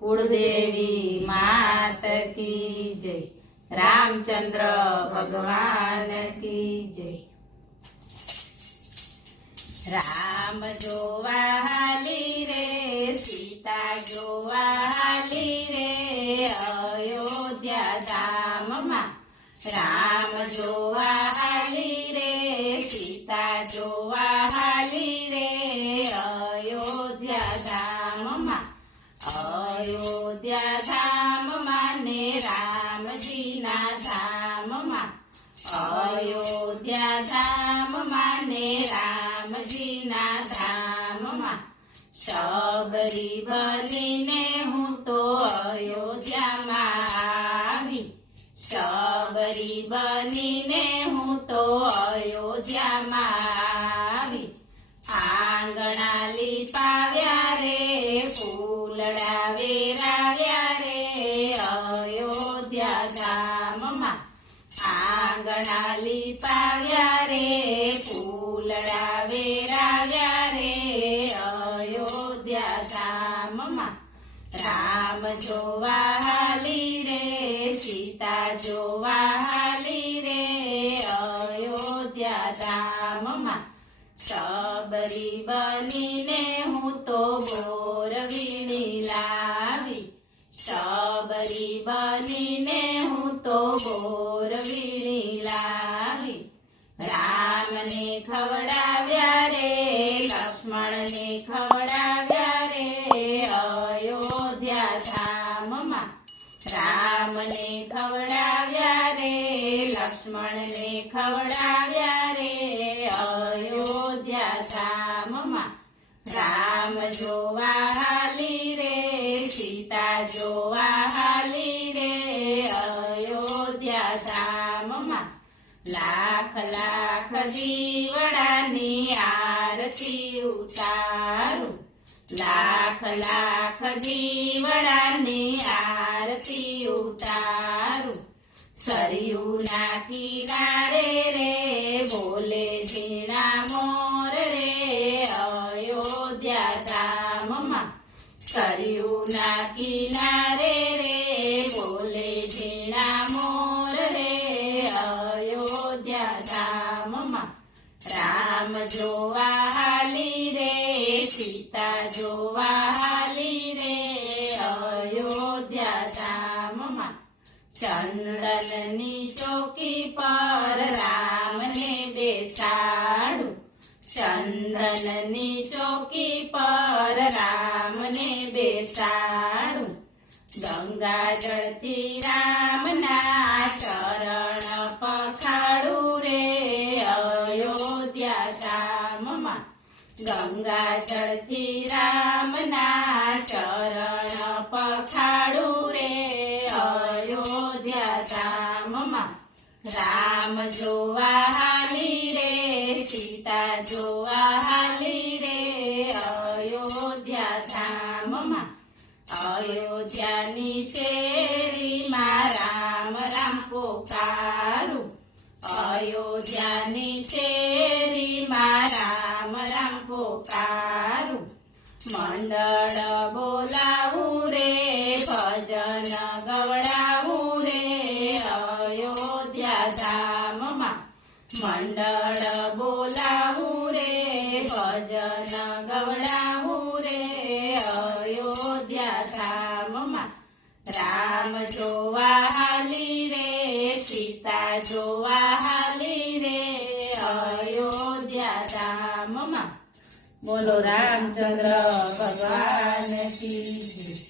कुलदेवी मात की जय। रामचंद्र भगवान की जय। राम जोवा हाली रे सीता जोवा हाली रे अयोध्या धाम मां। राम जोवा हाली रे सीता जोवा हाली रे अयोध्या धाम मां। अयोध्या धाम माने रामजी ना धाम मां। अयोध्या धाम माने रामजी ना धाम मां। शबरी बनीने हूँ तो अयोध्या मां आवी। शबरी बनीने हूँ तो अयोध्या मां आवी। आंगणा लीपाव्या रे फूलड़ा वेराव्या रे अयोध्या धाम मां। आंगणा लीपाव्या रे फूलड़ा वेराव्या रे अयोध्या धाम मां। राम जोवा हाली रे सीता जोवा हाली रे अयोध्या धाम मां। शबरी बनीने हूँ तो बोर वीणी लावी। शबरी बनीने हूँ तो बोर वीणी लावी। राम ने खवड़ाव्या रे लक्ष्मण ने खवड़ाव्या रे अयोध्या धाम मां। राम ने खवड़ाव्या रे लक्ष्मण ने खवड़ाव्या रे अयोध्या धाम मां। राम जोवा हाली रे सीता जोवा हाली रे अयोध्या धाम मां। लाख लाख दीवड़ानी आरती उतारू। लाख लाख दीवड़ानी आरती उतारू। सरयूना किनारे रे बोले झीणा मोर रे अयोध्या धाम मां। सरयूना किनारे रे बोले झीणा मोर रे अयोध्या धाम मां। राम जोवा हाली रे सीता जोवा हाली रे अयोध्या धाम मां। चंदननी चौकी पर राम ने बेसाडू। चंदननी चौकी पर राम ने बेसाडू। गंगा जळती रामना चरण पखाडू रे अयोध्या धाम मां। गंगा जळती रामना चरण पखाडू रे अयोध्या धाम मां। राम जोवा हाली रे सीता जोवा हाली रे अयोध्या धाम मां। अयोध्यानी शेरी मां राम राम पोकारू। अयोध्यानी शेरी मां राम राम पोकारू। मंडळ बोलावू रे भजन गवडावू रे अयोध्या धाम मां। मंडळ बोलावू रे भजन गवडावू रे अयोध्या धाम मां। राम जोवा हाली रे सीता जोवा हाली रे अयोध्या धाम मां। बोलो रामचंद्र भगवान की जय।